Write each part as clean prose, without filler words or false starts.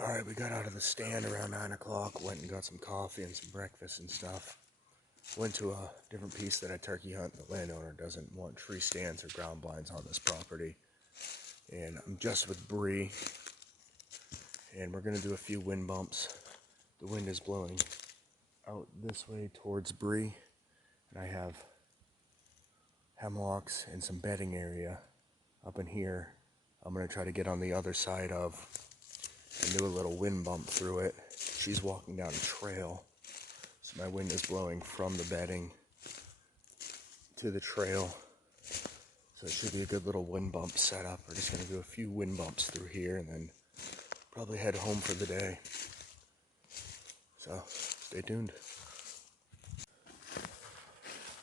Alright, we got out of the stand around 9 o'clock, went and got some coffee and some breakfast and stuff. Went to a different piece that I turkey hunt. The landowner doesn't want tree stands or ground blinds on this property. And I'm just with Bree, and we're going to do a few wind bumps. The wind is blowing out this way towards Bree, and I have hemlocks and some bedding area up in here. I'm going to try to get on the other side of and do a little wind bump through it. She's walking down a trail, so my wind is blowing from the bedding to the trail. So it should be a good little wind bump setup. We're just going to do a few wind bumps through here and then probably head home for the day. So stay tuned.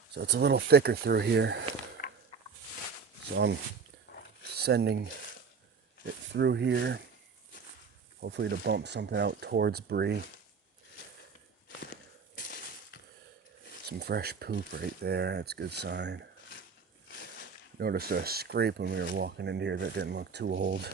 So it's a little thicker through here. So I'm sending it through here, hopefully to bump something out towards Bree. Some fresh poop right there, that's a good sign. Noticed a scrape when we were walking into here that didn't look too old.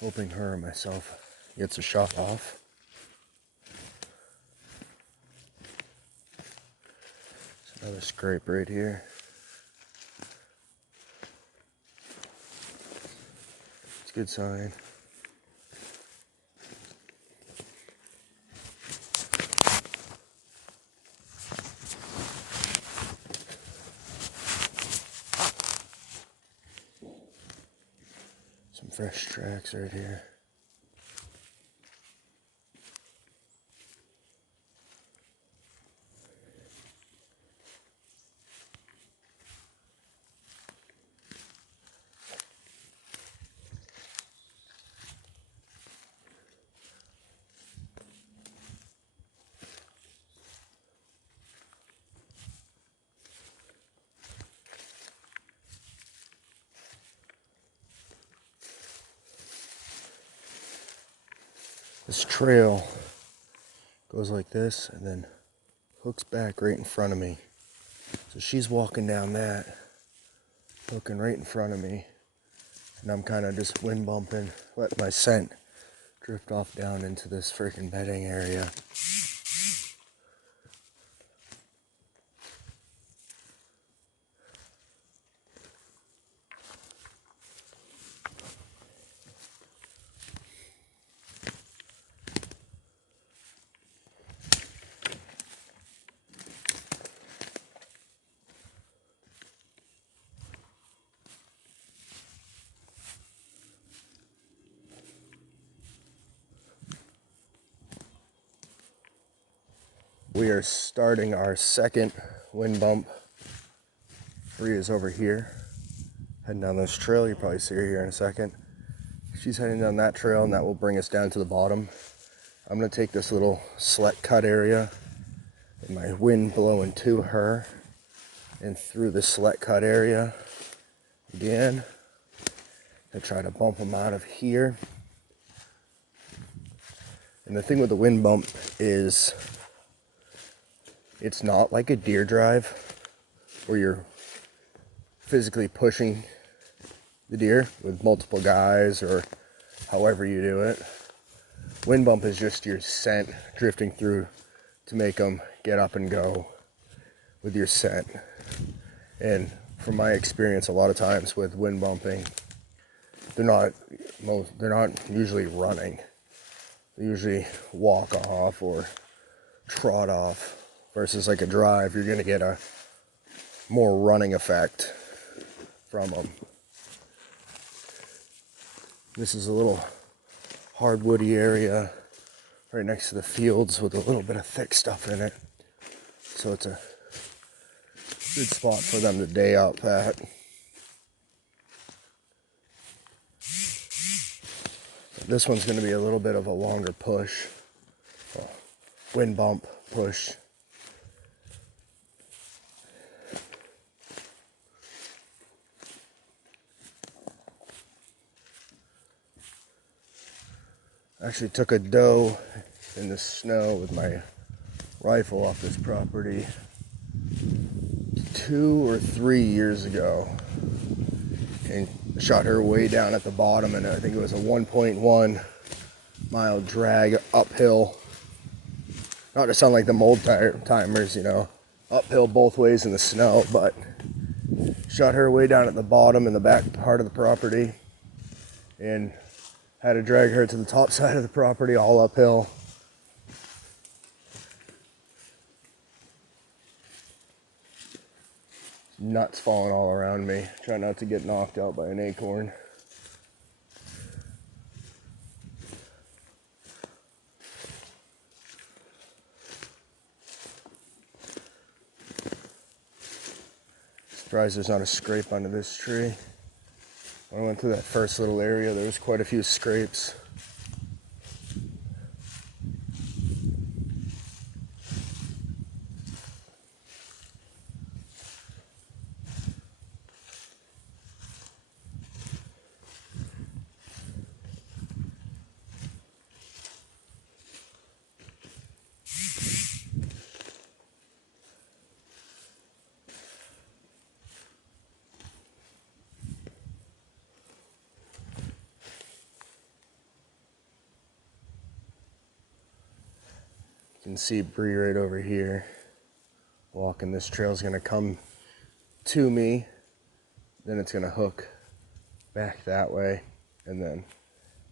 Hoping her and myself gets a shot off. There's another scrape right here. It's a good sign. Some fresh tracks right here. This trail goes like this and then hooks back right in front of me. So she's walking down that, hooking right in front of me, and I'm kind of just wind bumping, letting my scent drift off down into this freaking bedding area. We are starting our second wind bump. Bree is over here, heading down this trail. You'll probably see her here in a second. She's heading down that trail, and that will bring us down to the bottom. I'm going to take this little slet cut area and my wind blowing to her and through the slet cut area again to try to bump them out of here. And the thing with the wind bump is it's not like a deer drive where you're physically pushing the deer with multiple guys or however you do it. Wind bump is just your scent drifting through to make them get up and go with your scent. And from my experience, a lot of times with wind bumping, they're not usually running. They usually walk off or trot off. Versus like a drive, you're going to get a more running effect from them. This is a little hardwoody area right next to the fields with a little bit of thick stuff in it. So it's a good spot for them to day up at. This one's going to be a little bit of a longer push. Wind bump push. I actually took a doe in the snow with my rifle off this property 2 or 3 years ago and shot her way down at the bottom, and I think it was a 1.1 mile drag uphill. Not to sound like the mold timers, uphill both ways in the snow, but shot her way down at the bottom in the back part of the property and had to drag her to the top side of the property all uphill. Nuts falling all around me. Try not to get knocked out by an acorn. Surprised there's not a scrape under this tree. When I went through that first little area, there was quite a few scrapes. You can see Bree right over here. Walking this trail is gonna come to me, then it's gonna hook back that way, and then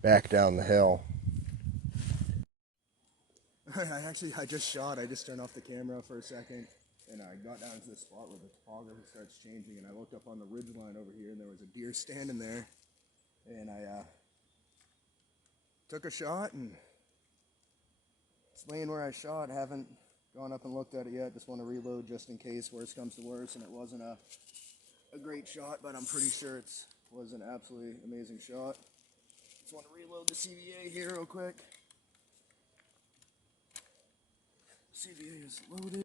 back down the hill. I just shot. I just turned off the camera for a second, and I got down to the spot where the topography starts changing, and I looked up on the ridge line over here, and there was a deer standing there, and I took a shot, and it's laying where I shot. Haven't gone up and looked at it yet. Just want to reload just in case worst comes to worst, and it wasn't a great shot, but I'm pretty sure it was an absolutely amazing shot. Just want to reload the CVA here real quick. CVA is loaded.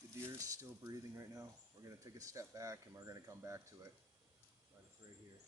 The deer is still breathing right now. We're going to take a step back and we're going to come back to it. Right here.